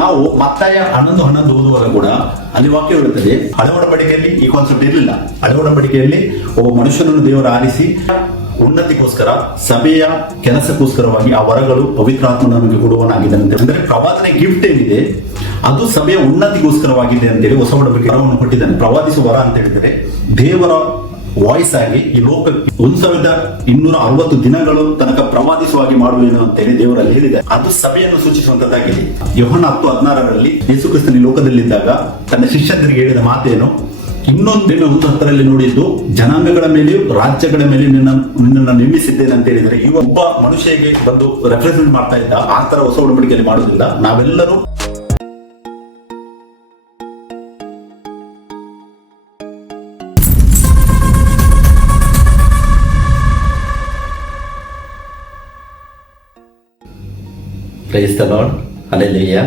ನಾವು ಮತ್ತಾಯ 11:11 ಓದುವಾಗ ಕೂಡ ಅಲ್ಲಿ ವಾಕ್ಯ ಹೇಳುತ್ತದೆ, ಹಳೆ ಒಡಂಬಡಿಕೆಯಲ್ಲಿ ಈ ಕಾನ್ಸೆಪ್ಟ್ ಇರಲಿಲ್ಲ. ಹಳೆ ಒಡಂಬಡಿಕೆಯಲ್ಲಿ ಒಬ್ಬ ಮನುಷ್ಯನನ್ನು ದೇವರು ಆರಿಸಿ ಉನ್ನತಿಗೋಸ್ಕರ, ಸಭೆಯ ಕೆಲಸಕ್ಕೋಸ್ಕರವಾಗಿ ಆ ವರಗಳು ಪವಿತ್ರಾತ್ಮ ನಮಗೆ ಕೊಡುವನಾಗಿದ್ದಾನೆ. ಅಂದ್ರೆ ಪ್ರವಾದನೆ ಗಿಫ್ಟ್ ಏನಿದೆ ಅದು ಸಭೆಯ ಉನ್ನತಿಗೋಸ್ಕರವಾಗಿದೆ ಅಂತೇಳಿ ಹೊಸ ಒಡಂಬಡಿಕೆ ವರವನ್ನು ಕೊಟ್ಟಿದ್ದಾನೆ. ಪ್ರವಾದಿಸುವ ವರ ಅಂತ ಹೇಳಿದರೆ ದೇವರ ವಾಯ್ಸ್ ಆಗಿ ಈ ಲೋಕಕ್ಕೆ 1260 ದಿನಗಳು ತನಕ ಪ್ರವಾದಿಸುವಾಗಿ ಮಾಡುವೇನು ಅಂತೇಳಿ ದೇವರಲ್ಲಿ ಹೇಳಿದೆ. ಅದು ಸಭೆಯನ್ನು ಸೂಚಿಸುವಂತದ್ದಾಗಿದೆ. ಯೋಹನ 10:16 ಯೇಸು ಕ್ರಿಸ್ತನ ಲೋಕದಲ್ಲಿದ್ದಾಗ ತನ್ನ ಶಿಷ್ಯಂದರಿಗೆ ಹೇಳಿದ ಮಾತೇನು, ಇನ್ನೊಂದು 10:10 ನೋಡಿದ್ದು, ಜನಾಂಗಗಳ ಮೇಲೆಯೂ ರಾಜ್ಯಗಳ ಮೇಲೆ ನಿನ್ನನ್ನು ನೇಮಿಸಿದ್ದೇನೆ ಅಂತ ಹೇಳಿದರೆ, ಈ ಒಬ್ಬ ಮನುಷ್ಯಗೆ ಬಂದು ರೆಪ್ರೆಸೆಂಟ್ ಮಾಡ್ತಾ ಇದ್ದ ಆ ತರ ಹೊಸ ಒಡಂಬಡಿಕೆಯಲ್ಲಿ ಮಾಡುವುದಿಲ್ಲ. ನಾವೆಲ್ಲರೂ ಪ್ರೈಸ್ ದ ಲಾರ್ಡ್, ಹಲ್ಲೆಲೂಯಾ.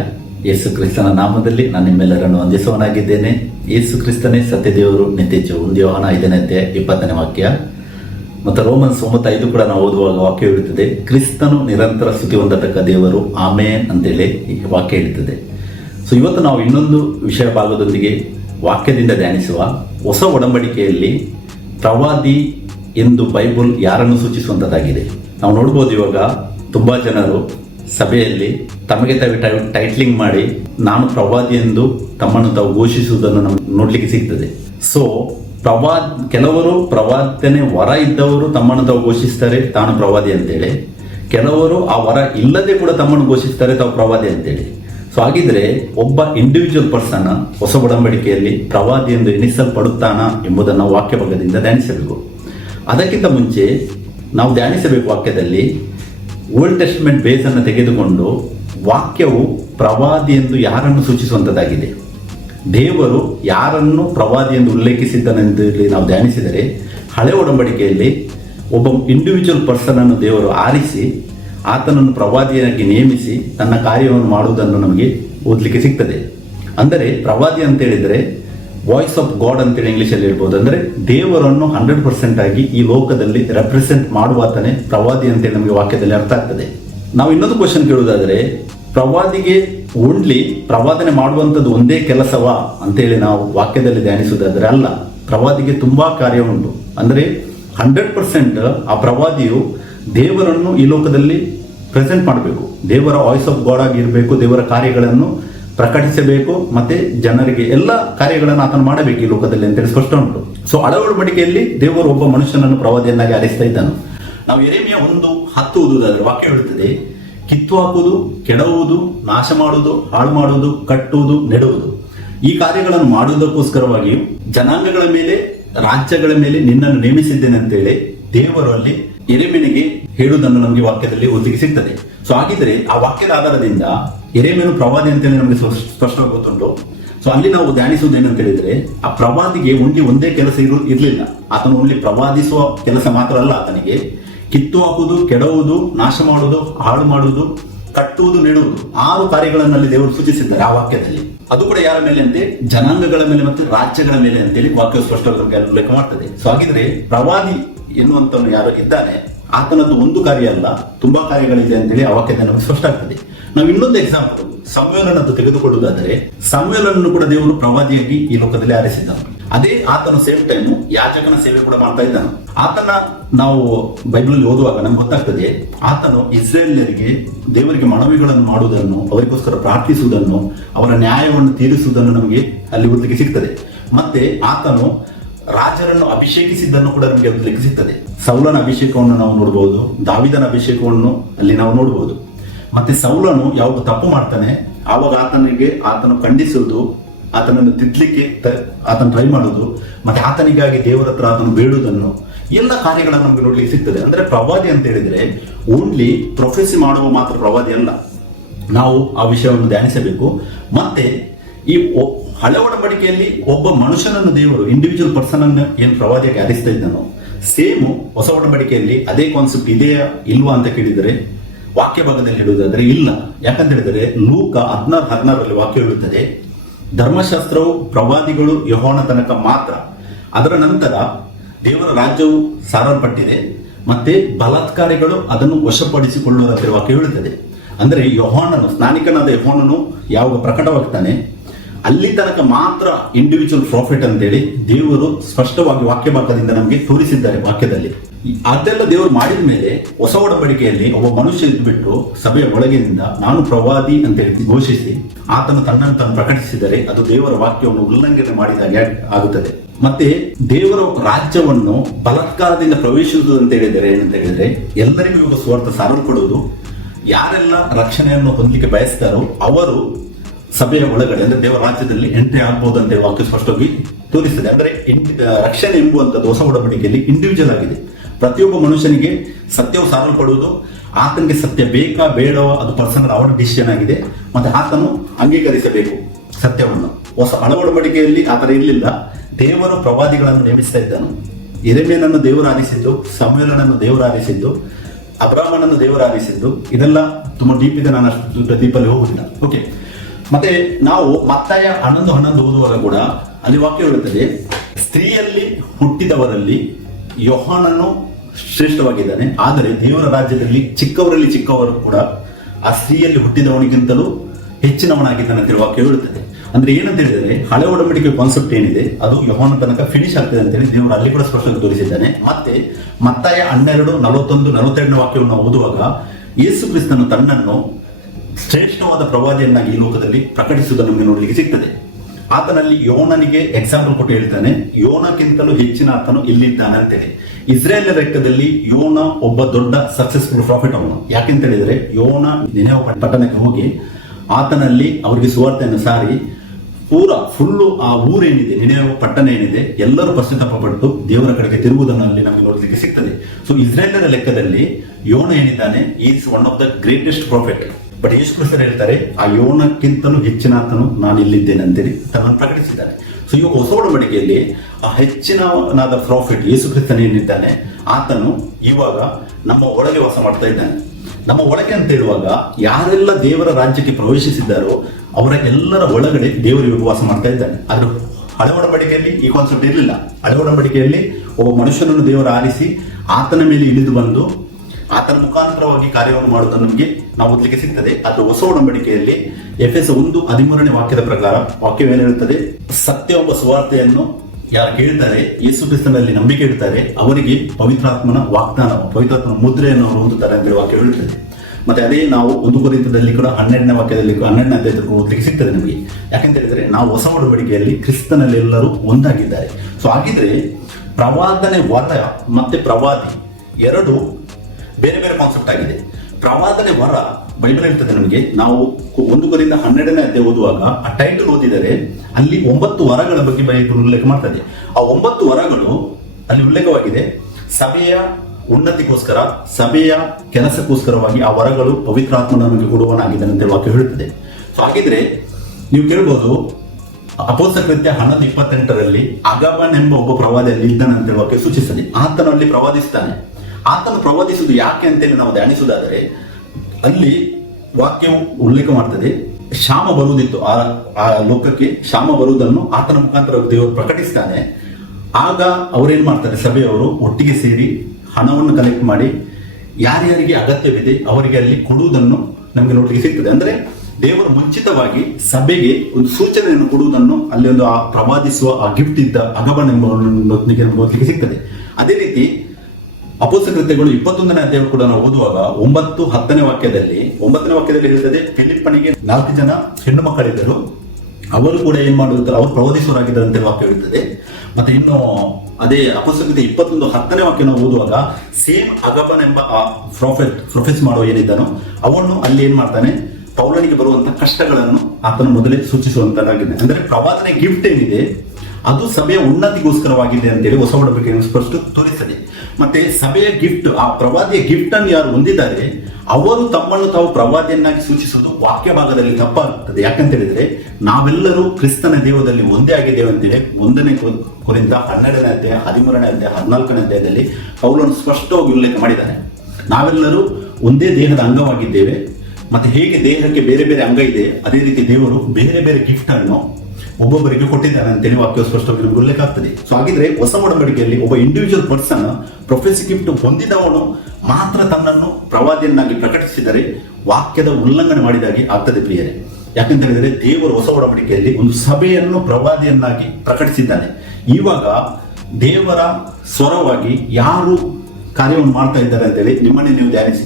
ಯೇಸು ಕ್ರಿಸ್ತನ ನಾಮದಲ್ಲಿ ನಾನು ನಿಮ್ಮೆಲ್ಲರನ್ನು ವಂದಿಸುವನಾಗಿದ್ದೇನೆ. ಯೇಸು ಕ್ರಿಸ್ತನೇ ಸತ್ಯದೇವರು, ನಿತ್ಯ ಜೀವ. 1 ಯೋಹಾನ 5ನೇ 20ನೇ ವಾಕ್ಯ ಮತ್ತು ರೋಮನ್ಸ್ 9:5 ಕೂಡ ನಾವು ಓದುವಾಗ ವಾಕ್ಯ ಹೇಳುತ್ತದೆ, ಕ್ರಿಸ್ತನು ನಿರಂತರ ಸ್ತುತಿ ಹೊಂದತಕ್ಕ ದೇವರು, ಆಮೇನ್ ಅಂತೇಳಿ ವಾಕ್ಯ ಹೇಳುತ್ತದೆ. ಸೊ ಇವತ್ತು ನಾವು ಇನ್ನೊಂದು ವಿಷಯ ಭಾಗದೊಂದಿಗೆ ವಾಕ್ಯದಿಂದ ಧ್ಯಾನಿಸುವ, ಹೊಸ ಒಡಂಬಡಿಕೆಯಲ್ಲಿ ಪ್ರವಾದಿ ಎಂದು ಬೈಬಲ್ ಯಾರನ್ನು ಸೂಚಿಸುವಂಥದ್ದಾಗಿದೆ. ನಾವು ನೋಡ್ಬೋದು, ಇವಾಗ ತುಂಬಾ ಜನರು ಸಭೆಯಲ್ಲಿ ತಮಗೆ ತಾವು ಟೈಟ್ಲಿಂಗ್ ಮಾಡಿ ನಾನು ಪ್ರವಾದಿ ಎಂದು ತಮ್ಮನ್ನು ತಾವು ಘೋಷಿಸುವುದನ್ನು ನಾವು ನೋಡ್ಲಿಕ್ಕೆ ಸಿಗ್ತದೆ. ಸೊ ಕೆಲವರು ಪ್ರವಾದನೆ ವರ ಇದ್ದವರು ತಮ್ಮನ್ನು ತಾವು ಘೋಷಿಸ್ತಾರೆ ತಾನು ಪ್ರವಾದಿ ಅಂತೇಳಿ, ಕೆಲವರು ಆ ವರ ಇಲ್ಲದೆ ಕೂಡ ತಮ್ಮನ್ನು ಘೋಷಿಸ್ತಾರೆ ತಾವು ಪ್ರವಾದಿ ಅಂತೇಳಿ. ಸೊ ಹಾಗಿದ್ರೆ ಒಬ್ಬ ಇಂಡಿವಿಜುವಲ್ ಪರ್ಸನ್ ಹೊಸ ಒಡಂಬಡಿಕೆಯಲ್ಲಿ ಪ್ರವಾದಿ ಎಂದು ಎಣಿಸಲ್ಪಡುತ್ತಾನಾ ಎಂಬುದನ್ನು ವಾಕ್ಯ ಭಾಗದಿಂದ ಧ್ಯಾನಿಸಬೇಕು. ಅದಕ್ಕಿಂತ ಮುಂಚೆ ನಾವು ಧ್ಯಾನಿಸಬೇಕು ವಾಕ್ಯದಲ್ಲಿ ಓಲ್ಡ್ ಟೆಸ್ಟ್ಮೆಂಟ್ ಬೇಸ್ ಅನ್ನು ತೆಗೆದುಕೊಂಡು ವಾಕ್ಯವು ಪ್ರವಾದಿ ಎಂದು ಯಾರನ್ನು ಸೂಚಿಸುವಂಥದ್ದಾಗಿದೆ, ದೇವರು ಯಾರನ್ನು ಪ್ರವಾದಿ ಎಂದು ಉಲ್ಲೇಖಿಸಿದ್ದನೆಂದು ನಾವು ಧ್ಯಾನಿಸಿದರೆ, ಹಳೆ ಒಡಂಬಡಿಕೆಯಲ್ಲಿ ಒಬ್ಬ ಇಂಡಿವಿಜುವಲ್ ಪರ್ಸನ್ ಅನ್ನು ದೇವರು ಆರಿಸಿ ಆತನನ್ನು ಪ್ರವಾದಿಯಾಗಿ ನೇಮಿಸಿ ತನ್ನ ಕಾರ್ಯವನ್ನು ಮಾಡುವುದನ್ನು ನಮಗೆ ಓದಲಿಕ್ಕೆ ಸಿಗ್ತದೆ. ಅಂದರೆ ಪ್ರವಾದಿ ಅಂತ ಹೇಳಿದರೆ ವಾಯ್ಸ್ ಆಫ್ ಗಾಡ್ ಅಂತೇಳಿ ಇಂಗ್ಲಿಷಲ್ಲಿ ಹೇಳ್ಬೋದು. ಅಂದರೆ ದೇವರನ್ನು 100% ಆಗಿ ಈ ಲೋಕದಲ್ಲಿ ರೆಪ್ರೆಸೆಂಟ್ ಮಾಡುವಾತನೇ ಪ್ರವಾದಿ ಅಂತೇಳಿ ನಮಗೆ ವಾಕ್ಯದಲ್ಲಿ ಅರ್ಥ ಆಗ್ತದೆ. ನಾವು ಇನ್ನೊಂದು ಕ್ವಶನ್ ಕೇಳುವುದಾದರೆ, ಪ್ರವಾದಿಗೆ ಓನ್ಲಿ ಪ್ರವಾದನೆ ಮಾಡುವಂಥದ್ದು ಒಂದೇ ಕೆಲಸವಾ ಅಂತೇಳಿ ನಾವು ವಾಕ್ಯದಲ್ಲಿ ಧ್ಯಾನಿಸುವುದಾದರೆ ಅಲ್ಲ. ಪ್ರವಾದಿಗೆ ತುಂಬಾ ಕಾರ್ಯ ಉಂಟು. ಅಂದರೆ 100% ಆ ಪ್ರವಾದಿಯು ದೇವರನ್ನು ಈ ಲೋಕದಲ್ಲಿ ಪ್ರೆಸೆಂಟ್ ಮಾಡಬೇಕು, ದೇವರ ವಾಯ್ಸ್ ಆಫ್ ಗಾಡ್ ಆಗಿರಬೇಕು, ದೇವರ ಕಾರ್ಯಗಳನ್ನು ಪ್ರಕಟಿಸಬೇಕು, ಮತ್ತೆ ಜನರಿಗೆ ಎಲ್ಲ ಕಾರ್ಯಗಳನ್ನು ಆತನು ಮಾಡಬೇಕು ಈ ಲೋಕದಲ್ಲಿ ಅಂತೇಳಿ ಸ್ಪಷ್ಟ ಉಂಟು. ಸೊ ಹಳೆ ಒಡಂಬಡಿಕೆಯಲ್ಲಿ ದೇವರು ಒಬ್ಬ ಮನುಷ್ಯನನ್ನು ಪ್ರವಾದಿಯನ್ನಾಗಿ ಆರಿಸ್ತಾ ಇದ್ದಾನೆ. ನಾವು ಯೆರೆಮೀಯ 1:10 ಓದುವುದಾದರೆ ವಾಕ್ಯ ಹೇಳುತ್ತದೆ, ಕಿತ್ತು ಹಾಕುವುದು, ಕೆಡವುವುದು, ನಾಶ ಮಾಡುವುದು, ಹಾಳು ಮಾಡುವುದು, ಕಟ್ಟುವುದು, ನೆಡುವುದು, ಈ ಕಾರ್ಯಗಳನ್ನು ಮಾಡುವುದಕ್ಕೋಸ್ಕರವಾಗಿಯೂ ಜನಾಂಗಗಳ ಮೇಲೆ ರಾಜ್ಯಗಳ ಮೇಲೆ ನಿನ್ನನ್ನು ನೇಮಿಸಿದ್ದೇನೆ ಅಂತೇಳಿ ದೇವರು ಅಲ್ಲಿ ಯೆರೆಮೀಯನಿಗೆ ಹೇಳುವುದನ್ನು ನಮಗೆ ವಾಕ್ಯದಲ್ಲಿ ಓದಲಿಕ್ಕೆ ಸಿಗ್ತದೆ. ಸೊ ಹಾಗಿದ್ರೆ ಆ ವಾಕ್ಯದ ಆಧಾರದಿಂದ ಯೆರೆಮೀಯನು ಪ್ರವಾದಿ ಅಂತೇಳಿ ನಮಗೆ ಸ್ಪಷ್ಟವಾಗಿ ಗೊತ್ತುಂಟು. ಸೊ ಅಲ್ಲಿ ನಾವು ಧ್ಯಾನಿಸುವುದು ಏನಂತ ಹೇಳಿದ್ರೆ, ಆ ಪ್ರವಾದಿಗೆ ಒಂದೇ ಕೆಲಸ ಇರಲಿಲ್ಲ. ಆತನು ಓನ್ಲಿ ಪ್ರವಾದಿಸುವ ಕೆಲಸ ಮಾತ್ರ ಅಲ್ಲ, ಆತನಿಗೆ ಕಿತ್ತು ಹಾಕುವುದು, ಕೆಡವುವುದು, ನಾಶ ಮಾಡುವುದು, ಹಾಳು ಮಾಡುವುದು, ಕಟ್ಟುವುದು, ನೆಡುವುದು 6 ಕಾರ್ಯಗಳನ್ನಲ್ಲಿ ದೇವರು ಸೂಚಿಸಿದ್ದಾರೆ ಆ ವಾಕ್ಯದಲ್ಲಿ. ಅದು ಕೂಡ ಯಾರ ಮೇಲೆ ಅಂತೆ, ಜನಾಂಗಗಳ ಮೇಲೆ ಮತ್ತು ರಾಜ್ಯಗಳ ಮೇಲೆ ಅಂತೇಳಿ ವಾಕ್ಯ ಸ್ಪಷ್ಟವಾಗಿ ಉಲ್ಲೇಖ ಮಾಡ್ತದೆ. ಸೊ ಹಾಗಿದ್ರೆ ಪ್ರವಾದಿ ಎನ್ನುವಂತವನು ಯಾರು ಇದ್ದಾನೆ, ಆತನದ್ದು ಒಂದು ಕಾರ್ಯ ಅಲ್ಲ, ತುಂಬಾ ಕಾರ್ಯಗಳಿದೆ ಅಂತೇಳಿ ಆ ವಾಕ್ಯದ ನಮಗೆ ಸ್ಪಷ್ಟ ಆಗ್ತದೆ. ನಾವು ಇನ್ನೊಂದು ಎಕ್ಸಾಂಪಲ್ ಸಮುವೇಲನನ್ನು ತೆಗೆದುಕೊಳ್ಳುವುದಾದರೆ, ಸಮುವೇಲನನ್ನು ಕೂಡ ದೇವರು ಪ್ರವಾದಿಯಾಗಿ ಈ ಲೋಕದಲ್ಲಿ ಆರಿಸಿದ್ದಾನೆ. ಅದೇ ಆತನು ಸೇಮ್ ಟೈಮ್ ಯಾಜಕನ ಸೇವೆ ಕೂಡ ಮಾಡ್ತಾ ಇದ್ದಾನೆ. ಆತನ ನಾವು ಬೈಬಲ್ ಓದುವಾಗ ನಮ್ಗೆ ಗೊತ್ತಾಗ್ತದೆ, ಆತನು ಇಸ್ರೇಲ್ಯರಿಗೆ ದೇವರಿಗೆ ಮನವಿಗಳನ್ನು ಮಾಡುವುದನ್ನು, ಅವರಿಗೋಸ್ಕರ ಪ್ರಾರ್ಥಿಸುವುದನ್ನು, ಅವರ ನ್ಯಾಯವನ್ನು ತೀರಿಸುವುದನ್ನು ನಮಗೆ ಅಲ್ಲಿ ಓದಲಿಕ್ಕೆ ಸಿಗ್ತದೆ. ಮತ್ತೆ ಆತನು ರಾಜರನ್ನು ಅಭಿಷೇಕಿಸಿದ್ದನ್ನು ಕೂಡ ನಮಗೆ ಓದಲಿಕ್ಕೆ ಸಿಗ್ತದೆ. ಸೌಲನ ಅಭಿಷೇಕವನ್ನು ನಾವು ನೋಡಬಹುದು, ದಾವಿದನ ಅಭಿಷೇಕವನ್ನು ಅಲ್ಲಿ ನಾವು ನೋಡಬಹುದು. ಮತ್ತೆ ಸೌಲನು ಯಾವಾಗ ತಪ್ಪು ಮಾಡ್ತಾನೆ ಆವಾಗ ಆತನು ಖಂಡಿಸುವುದು, ಆತನನ್ನು ತಿದ್ದಲಿಕ್ಕೆ ಆತನು ಟ್ರೈ ಮಾಡುವುದು, ಮತ್ತೆ ಆತನಿಗಾಗಿ ದೇವರ ಹತ್ರ ಆತನು ಬೇಡುವುದನ್ನು, ಎಲ್ಲ ಕಾರ್ಯಗಳನ್ನು ನಮಗೆ ನೋಡ್ಲಿಕ್ಕೆ ಸಿಗ್ತದೆ. ಅಂದ್ರೆ ಪ್ರವಾದಿ ಅಂತ ಹೇಳಿದ್ರೆ ಓನ್ಲಿ ಪ್ರೊಫೆಸಿ ಮಾಡುವ ಮಾತ್ರ ಪ್ರವಾದಿ ಅಲ್ಲ. ನಾವು ಆ ವಿಷಯವನ್ನು ಧ್ಯಾನಿಸಬೇಕು. ಮತ್ತೆ ಈ ಹಳೆ ಒಡಂಬಡಿಕೆಯಲ್ಲಿ ಒಬ್ಬ ಮನುಷ್ಯನನ್ನು ದೇವರು ಇಂಡಿವಿಜುವಲ್ ಪರ್ಸನ್ ಅನ್ನು ಏನು ಪ್ರವಾದಿಯಾಗಿ ಆರಿಸ್ತಾ ಇದ್ದಾನೋ, ಸೇಮ್ ಹೊಸ ಒಡಂಬಡಿಕೆಯಲ್ಲಿ ಅದೇ ಕಾನ್ಸೆಪ್ಟ್ ಇದೆಯಾ ಇಲ್ವಾ ಅಂತ ಕೇಳಿದರೆ ವಾಕ್ಯ ಭಾಗದಲ್ಲಿ ಹೇಳುವುದಾದ್ರೆ ಇಲ್ಲ. ಯಾಕಂತ ಹೇಳಿದರೆ ಲೂಕ 16:16 ವಾಕ್ಯ ಹೇಳುತ್ತದೆ, ಧರ್ಮಶಾಸ್ತ್ರವು ಪ್ರವಾದಿಗಳು ಯೆಹೋವನ ತನಕ ಮಾತ್ರ, ಅದರ ನಂತರ ದೇವರ ರಾಜ್ಯವು ಸಾರಲ್ಪಟ್ಟಿದೆ, ಮತ್ತೆ ಬಲಾತ್ಕಾರಿಗಳು ಅದನ್ನು ವಶಪಡಿಸಿಕೊಳ್ಳುವಂತೆ ವಾಕ್ಯ ಹೇಳುತ್ತದೆ. ಅಂದ್ರೆ ಯೋಹಾನನು, ಸ್ನಾನಿಕನಾದ ಯೋಹಾನನು ಯಾವಾಗ ಪ್ರಕಟವಾಗ್ತಾನೆ ಅಲ್ಲಿ ತನಕ ಮಾತ್ರ ಇಂಡಿವಿಜುವಲ್ ಪ್ರಾಫಿಟ್ ಅಂತೇಳಿ ದೇವರು ಸ್ಪಷ್ಟವಾಗಿ ವಾಕ್ಯ ಭಾಗದಿಂದ ನಮಗೆ ತೋರಿಸಿದ್ದಾರೆ ವಾಕ್ಯದಲ್ಲಿ. ಅದೆಲ್ಲ ದೇವರು ಮಾಡಿದ ಮೇಲೆ ಹೊಸ ಒಡಂಬಡಿಕೆಯಲ್ಲಿ ಒಬ್ಬ ಮನುಷ್ಯ ಇದ್ಬಿಟ್ಟು ಸಭೆಯ ಒಳಗಿನಿಂದ ನಾನು ಪ್ರವಾದಿ ಅಂತ ಹೇಳಿ ಘೋಷಿಸಿ ಆತನು ತನ್ನನ್ನು ತಾನು ಪ್ರಕಟಿಸಿದರೆ ಅದು ದೇವರ ವಾಕ್ಯವನ್ನು ಉಲ್ಲಂಘನೆ ಮಾಡಿದಾಗ ಆಗುತ್ತದೆ. ಮತ್ತೆ ದೇವರ ರಾಜ್ಯವನ್ನು ಬಲಾತ್ಕಾರದಿಂದ ಪ್ರವೇಶಿಸುವುದು ಅಂತ ಹೇಳಿದರೆ ಏನಂತ ಹೇಳಿದ್ರೆ ಎಲ್ಲರಿಗೂ ಇವಾಗ ಸ್ವಾರ್ಥ ಸಾರಲ್ಪಡುವುದು. ಯಾರೆಲ್ಲ ರಕ್ಷಣೆಯನ್ನು ಹೊಂದಲಿಕ್ಕೆ ಬಯಸ್ತಾರೋ ಅವರು ಸಭೆಯ ಒಳಗಡೆ ಅಂದ್ರೆ ದೇವರ ರಾಜ್ಯದಲ್ಲಿ ಎಂಟ್ರಿ ಆಗ್ಬಹುದು ಅಂತ ವಾಕ್ಯ ಸ್ಪಷ್ಟವಾಗಿ ತೋರಿಸ್ತದೆ. ಅಂದ್ರೆ ರಕ್ಷಣೆ ಎಂಬುವಂಥದ್ದು ಹೊಸ ಒಡಂಬಡಿಕೆಯಲ್ಲಿ ಇಂಡಿವಿಜುವಲ್ ಆಗಿದೆ. ಪ್ರತಿಯೊಬ್ಬ ಮನುಷ್ಯನಿಗೆ ಸತ್ಯವು ಸಾರಲ್ಪಡುವುದು, ಆತನಿಗೆ ಸತ್ಯ ಬೇಕಾ ಬೇಡವೋ ಅದು ಪರ್ಸನಲ್ ಅವರ ಡಿಸಿಷನ್ ಆಗಿದೆ. ಮತ್ತೆ ಆತನು ಅಂಗೀಕರಿಸಬೇಕು ಸತ್ಯವನ್ನು. ಹಳ ಒಡಂಬಡಿಕೆಯಲ್ಲಿ ಆತರ ಇರಲಿಲ್ಲ. ದೇವರು ಪ್ರವಾದಿಗಳನ್ನು ನೇಮಿಸ್ತಾ ಇದ್ದನು. ಯೆರೆಮೀಯನನ್ನು ದೇವರು ಆರಿಸಿದ್ದು, ಸಮುವೇಲನನ್ನು ದೇವರು ಆರಿಸಿದ್ದು, ಅಬ್ರಾಮನನ್ನು ದೇವರು ಆರಿಸಿದ್ದು. ಇದೆಲ್ಲ ತುಂಬಾ ಡೀಪ್ ಇದೆ, ನಾನು ಅಷ್ಟು ಡೀಪಲ್ಲಿ ಹೋಗುದಿಲ್ಲ. ಓಕೆ, ಮತ್ತೆ ನಾವು ಮತ್ತಾಯ 11:11 ಓದುವಾಗ ಕೂಡ ಅಲ್ಲಿ ವಾಕ್ಯ ಹೇಳುತ್ತದೆ, ಸ್ತ್ರೀಯಲ್ಲಿ ಹುಟ್ಟಿದವರಲ್ಲಿ ಯೋಹಾನನು ಶ್ರೇಷ್ಠವಾಗಿದ್ದಾನೆ, ಆದರೆ ದೇವರ ರಾಜ್ಯದಲ್ಲಿ ಚಿಕ್ಕವರಲ್ಲಿ ಚಿಕ್ಕವರು ಕೂಡ ಆ ಸ್ತ್ರೀಯಲ್ಲಿ ಹುಟ್ಟಿದವನಿಗಿಂತಲೂ ಹೆಚ್ಚಿನವನಾಗಿದ್ದಾನೆ ಅಂತ ವಾಕ್ಯ ಹೇಳುತ್ತದೆ. ಅಂದ್ರೆ ಏನಂತ ಹೇಳಿದ್ರೆ ಹಳೆ ಒಡಂಬಡಿಕೆ ಕಾನ್ಸೆಪ್ಟ್ ಏನಿದೆ ಅದು ಯೋಹಾನ ತನಕ ಫಿನಿಶ್ ಆಗ್ತದೆ ಅಂತ ಹೇಳಿ ದೇವರು ಅಲ್ಲಿ ಕೂಡ ಸ್ಪಷ್ಟವಾಗಿ ತೋರಿಸಿದ್ದಾನೆ. ಮತ್ತೆ ಮತ್ತಾಯ 12:41-42 ವಾಕ್ಯವನ್ನು ನಾವು ಓದುವಾಗ ಯೇಸು ಕ್ರಿಸ್ತನು ತನ್ನನ್ನು ಶ್ರೇಷ್ಠವಾದ ಪ್ರವಾದಿಯನ್ನಾಗಿ ಈ ಲೋಕದಲ್ಲಿ ಪ್ರಕಟಿಸುವುದನ್ನು ನಮಗೆ ನೋಡಲಿಕ್ಕೆ ಸಿಗ್ತದೆ. ಆತನಲ್ಲಿ ಯೋನನಿಗೆ ಎಕ್ಸಾಂಪಲ್ ಕೊಟ್ಟು ಹೇಳ್ತಾನೆ, ಯೋನಕ್ಕಿಂತಲೂ ಹೆಚ್ಚಿನ ಆತನು ಇಲ್ಲಿದ್ದಾನೆ ಅಂತೇಳಿ. ಇಸ್ರೇಲ್ ಲೆಕ್ಕದಲ್ಲಿ ಯೋನ ಒಬ್ಬ ದೊಡ್ಡ ಸಕ್ಸಸ್ಫುಲ್ ಪ್ರಾಫಿಟ್ ಅವನು. ಯಾಕೆಂತ ಹೇಳಿದ್ರೆ ಯೋನ ನಿನೆವೆ ಪಟ್ಟಣಕ್ಕೆ ಹೋಗಿ ಆತನಲ್ಲಿ ಅವರಿಗೆ ಸುವಾರ್ತೆಯನ್ನು ಸಾರಿ ಫುಲ್ಲು ಆ ಊರೇನಿದೆ, ನಿನೆವೆ ಪಟ್ಟಣ ಏನಿದೆ, ಎಲ್ಲರೂ ಪಶ್ಚಾತ್ತಾಪ ಪಟ್ಟು ದೇವರ ಕಡೆಗೆ ತಿರುಗುವುದನ್ನು ಅಲ್ಲಿ ನಮಗೆ ನೋಡಲಿಕ್ಕೆ ಸಿಗ್ತದೆ. ಸೊ ಇಸ್ರೇಲರ ಲೆಕ್ಕದಲ್ಲಿ ಯೋನ ಏನಿದ್ದಾನೆ is one of the greatest prophet. But ಯೇಸು ಕ್ರಿಸ್ತರು ಹೇಳ್ತಾರೆ ಆ ಯೋನಕ್ಕಿಂತಲೂ ಹೆಚ್ಚಿನ ಆತನು ನಾನು ಇಲ್ಲಿದ್ದೇನೆ ಅಂತೇಳಿ ತನ್ನನ್ನು ಪ್ರಕಟಿಸಿದ್ದಾನೆ. ಸೊ ಇವಾಗ ಹೊಸ ಒಡಂಬಡಿಕೆಯಲ್ಲಿ ಆ ಹೆಚ್ಚಿನನಾದ ಪ್ರಾಫಿಟ್ ಯೇಸು ಕ್ರಿಸ್ತನು ಏನಿದ್ದಾನೆ ಆತನು ಇವಾಗ ನಮ್ಮ ಒಳಗೆ ವಾಸ ಮಾಡ್ತಾ ಇದ್ದಾನೆ. ನಮ್ಮ ಒಳಗೆ ಅಂತ ಹೇಳುವಾಗ ಯಾರೆಲ್ಲ ದೇವರ ರಾಜ್ಯಕ್ಕೆ ಪ್ರವೇಶಿಸಿದ್ದಾರೋ ಅವರ ಎಲ್ಲರ ಒಳಗಡೆ ದೇವರು ವಾಸ ಮಾಡ್ತಾ ಇದ್ದಾನೆ. ಆದ್ರೆ ಹಳೆ ಒಡಂಬಡಿಕೆಯಲ್ಲಿ ಈ ಕಾನ್ಸೆಪ್ಟ್ ಇರಲಿಲ್ಲ. ಹಳೆ ಒಡಂಬಡಿಕೆಯಲ್ಲಿ ಒಬ್ಬ ಮನುಷ್ಯನನ್ನು ದೇವರು ಆರಿಸಿ ಆತನ ಮೇಲೆ ಇಳಿದು ಬಂದು ಆತನ ಮುಖಾಂತರವಾಗಿ ಕಾರ್ಯವನ್ನು ಮಾಡುವುದನ್ನು ನಮಗೆ ನಾವು ಓದಲಿಕ್ಕೆ ಸಿಗ್ತದೆ. ಆದ್ರೆ ಹೊಸ ಒಡಂಬಡಿಕೆಯಲ್ಲಿ ಎಫೆಸ 1:13 ವಾಕ್ಯದ ಪ್ರಕಾರ ವಾಕ್ಯವೇನು ಹೇಳುತ್ತದೆ, ಸತ್ಯ ಸುವಾರ್ತೆಯನ್ನು ಯಾರು ಕೇಳ್ತಾರೆ, ಯೇಸು ಕ್ರಿಸ್ತನಲ್ಲಿ ನಂಬಿಕೆ ಇಡ್ತಾರೆ, ಅವರಿಗೆ ಪವಿತ್ರಾತ್ಮನ ವಾಗ್ದಾನ, ಪವಿತ್ರಾತ್ಮನ ಮುದ್ರೆಯನ್ನು ಅವರು ಹೊಂದುತ್ತಾರೆ ಅಂತ ವಾಕ್ಯ ಹೇಳುತ್ತದೆ. ಮತ್ತೆ ಅದೇ ನಾವು 1 ಕೊರಿಂಥದಲ್ಲಿ ಕೂಡ 12ನೇ ವಾಕ್ಯದಲ್ಲಿ 12ನೇ ಅಧ್ಯಾಯದಲ್ಲಿ ಓದಲಿಕ್ಕೆ ಸಿಗ್ತದೆ ನಮಗೆ. ಯಾಕಂತ ಹೇಳಿದ್ರೆ ನಾವು ಹೊಸ ಒಡಂಬಡಿಕೆಯಲ್ಲಿ ಕ್ರಿಸ್ತನಲ್ಲಿ ಎಲ್ಲರೂ ಒಂದಾಗಿದ್ದಾರೆ. ಸೊ ಹಾಗಿದ್ರೆ ಪ್ರವಾದನೆ ವರ ಮತ್ತೆ ಪ್ರವಾದಿ ಎರಡು ಬೇರೆ ಬೇರೆ ಕಾನ್ಸೆಪ್ಟ್ ಆಗಿದೆ. ಪ್ರವಾದನೆ ವರ ಬೈಬಲ್ ಹೇಳ್ತದೆ ನಮಗೆ. ನಾವು 1 ಕೊರಿಂಥ 12ನೇ ಅಧ್ಯಾಯ ಓದುವಾಗ ಆ ಟೈಟಲ್ ಓದಿದರೆ ಅಲ್ಲಿ 9 ವರಗಳ ಬಗ್ಗೆ ಬೈಬಲ್ ಉಲ್ಲೇಖ ಮಾಡ್ತದೆ. ಆ 9 ವರಗಳು ಅಲ್ಲಿ ಉಲ್ಲೇಖವಾಗಿದೆ. ಸಭೆಯ ಉನ್ನತಿಗೋಸ್ಕರ, ಸಭೆಯ ಕೆಲಸಕ್ಕೋಸ್ಕರವಾಗಿ ಆ ವರಗಳು ಪವಿತ್ರಾತ್ಮನ ನಮಗೆ ಕೊಡುವನಾಗಿದ್ದಾನೆ ಅಂತ ವಾಕ್ಯ ಹೇಳುತ್ತದೆ. ಸೊ ಹಾಗಿದ್ರೆ ನೀವು ಕೇಳ್ಬೋದು, ಅಪೊಸ್ತಲ ಕೃತ್ಯ 11:28 ಅಗಬನ್ ಎಂಬ ಒಬ್ಬ ಪ್ರವಾದಿ ಅಲ್ಲಿ ಇದ್ದಾನೆ ಅಂತ ವಾಕ್ಯ ಸೂಚಿಸ್ತದೆ. ಆತನು ಅಲ್ಲಿ ಪ್ರವಾದಿಸ್ತಾನೆ. ಆತನು ಪ್ರವಾದಿಸುವುದು ಯಾಕೆ ಅಂತೇಳಿ ನಾವು ಧ್ಯಾನಿಸುವುದಾದರೆ ಅಲ್ಲಿ ವಾಕ್ಯವು ಉಲ್ಲೇಖ ಮಾಡ್ತದೆ, ಕ್ಷಾಮ ಬರುವುದಿತ್ತು, ಆ ಲೋಕಕ್ಕೆ ಕ್ಷಾಮ ಬರುವುದನ್ನು ಆತನ ಮುಖಾಂತರ ದೇವರು ಪ್ರಕಟಿಸ್ತಾನೆ. ಆಗ ಅವರೇನ್ ಮಾಡ್ತಾರೆ, ಸಭೆಯವರು ಒಟ್ಟಿಗೆ ಸೇರಿ ಹಣವನ್ನು ಕಲೆಕ್ಟ್ ಮಾಡಿ ಯಾರ್ಯಾರಿಗೆ ಅಗತ್ಯವಿದೆ ಅವರಿಗೆ ಅಲ್ಲಿ ಕೊಡುವುದನ್ನು ನಮಗೆ ನೋಡಲಿಕ್ಕೆ ಸಿಗ್ತದೆ. ಅಂದ್ರೆ ದೇವರು ಮುಂಚಿತವಾಗಿ ಸಭೆಗೆ ಒಂದು ಸೂಚನೆಯನ್ನು ಕೊಡುವುದನ್ನು ಅಲ್ಲಿ ಒಂದು ಆ ಪ್ರವಾದಿಸುವ ಆ ಗಿಫ್ಟ್ ಇದ್ದ ಅಗಬನ್ ಎಂಬ ಓದಲಿಕ್ಕೆ ಸಿಗ್ತದೆ. ಅದೇ ರೀತಿ ಅಪೊಸ್ತಲ ಕೃತ್ಯಗಳು 21ನೇ ಅಧ್ಯಾಯ ಕೂಡ ನಾವು ಓದುವಾಗ 9-10ನೇ ವಾಕ್ಯದಲ್ಲಿ ಹೇಳ್ತದೆ, ಫಿಲಿಪ್ಪನಿಗೆ 4 ಜನ ಹೆಣ್ಣು ಮಕ್ಕಳಿದ್ದರು, ಅವರು ಕೂಡ ಏನ್ ಮಾಡುತ್ತಾರೆ, ಅವರು ಪ್ರವಾದಿಸುವರಾಗಿದ್ದಾರೆ ಅಂತ ವಾಕ್ಯ ಹೇಳ್ತದೆ. ಮತ್ತೆ ಇನ್ನು ಅದೇ ಅಪೊಸ್ತಲ ಕೃತ್ಯ 21:10ನೇ ವಾಕ್ಯ ನಾವು ಓದುವಾಗ ಸೇಮ್ ಅಗಬನ್ ಎಂಬ ಆ ಪ್ರೊಫೆಸ್ ಮಾಡುವ ಏನಿದ್ದಾನೋ ಅವನು ಅಲ್ಲಿ ಏನ್ ಮಾಡ್ತಾನೆ, ಪೌಲನಿಗೆ ಬರುವಂತಹ ಕಷ್ಟಗಳನ್ನು ಆತನು ಮೊದಲೇ ಸೂಚಿಸುವಂತಾಗಿದೆ. ಅಂದ್ರೆ ಪ್ರವಾದನೆ ಗಿಫ್ಟ್ ಏನಿದೆ ಅದು ಸಭೆಯ ಉನ್ನತಿಗೋಸ್ಕರವಾಗಿದೆ ಅಂತೇಳಿ ಹೊಸ ಒಡಂಬಡಿಕೆ ಸ್ಪಷ್ಟ ತೋರಿಸ್ತದೆ. ಮತ್ತೆ ಸಭೆಯ ಗಿಫ್ಟ್, ಆ ಪ್ರವಾದಿಯ ಗಿಫ್ಟ್ ಅನ್ನು ಯಾರು ಹೊಂದಿದ್ದಾರೆ ಅವರು ತಮ್ಮನ್ನು ತಾವು ಪ್ರವಾದಿಯನ್ನಾಗಿ ಸೂಚಿಸುವುದು ವಾಕ್ಯ ಭಾಗದಲ್ಲಿ ತಪ್ಪಾಗುತ್ತದೆ. ಯಾಕಂತ ಹೇಳಿದ್ರೆ ನಾವೆಲ್ಲರೂ ಕ್ರಿಸ್ತನ ದೇಹದಲ್ಲಿ ಒಂದೇ ಆಗಿದ್ದೇವೆ ಅಂತೇಳಿ 1 ಕೊರಿಂಥ 12ನೇ ಅಧ್ಯಾಯ 13ನೇ ಅಧ್ಯಾಯ 14ನೇ ಅಧ್ಯಾಯದಲ್ಲಿ ಪೌಲನು ಸ್ಪಷ್ಟವಾಗಿ ಉಲ್ಲೇಖ ಮಾಡಿದ್ದಾನೆ. ನಾವೆಲ್ಲರೂ ಒಂದೇ ದೇಹದ ಅಂಗವಾಗಿದ್ದೇವೆ. ಮತ್ತೆ ಹೇಗೆ ದೇಹಕ್ಕೆ ಬೇರೆ ಬೇರೆ ಅಂಗ ಇದೆ, ಅದೇ ರೀತಿ ದೇವರು ಬೇರೆ ಬೇರೆ ಗಿಫ್ಟ್ ಅನ್ನು ಒಬ್ಬೊಬ್ಬರಿಗೆ ಕೊಟ್ಟಿದ್ದಾನೆ ಅಂತೇಳಿ ವಾಕ್ಯ ಸ್ಪಷ್ಟವಾಗಿ ನಮಗೆ ಉಲ್ಲೇಖ ಆಗ್ತದೆ. ಸೊ ಹಾಗಿದ್ರೆ ಹೊಸ ಒಡಂಬಡಿಕೆಯಲ್ಲಿ ಒಬ್ಬ ಇಂಡಿವಿಜುವಲ್ ಪರ್ಸನ್ ಪ್ರೊಫೆಸಿ ಗಿಫ್ಟ್ ಹೊಂದಿದವನು ಮಾತ್ರ ತನ್ನನ್ನು ಪ್ರವಾದಿಯನ್ನಾಗಿ ಪ್ರಕಟಿಸಿದರೆ ವಾಕ್ಯದ ಉಲ್ಲಂಘನೆ ಮಾಡಿದಾಗೆ ಆಗ್ತದೆ ಪ್ರಿಯರೇ. ಯಾಕಂತ ಹೇಳಿದ್ರೆ ದೇವರು ಹೊಸ ಒಡಂಬಡಿಕೆಯಲ್ಲಿ ಒಂದು ಸಭೆಯನ್ನು ಪ್ರವಾದಿಯನ್ನಾಗಿ ಪ್ರಕಟಿಸಿದ್ದಾನೆ. ಇವಾಗ ದೇವರ ಸ್ವರವಾಗಿ ಯಾರು ಕಾರ್ಯವನ್ನು ಮಾಡ್ತಾ ಇದ್ದಾರೆ ಅಂತೇಳಿ ನಿಮ್ಮನ್ನೇ ನೀವು ಧ್ಯಾನಿಸಿ.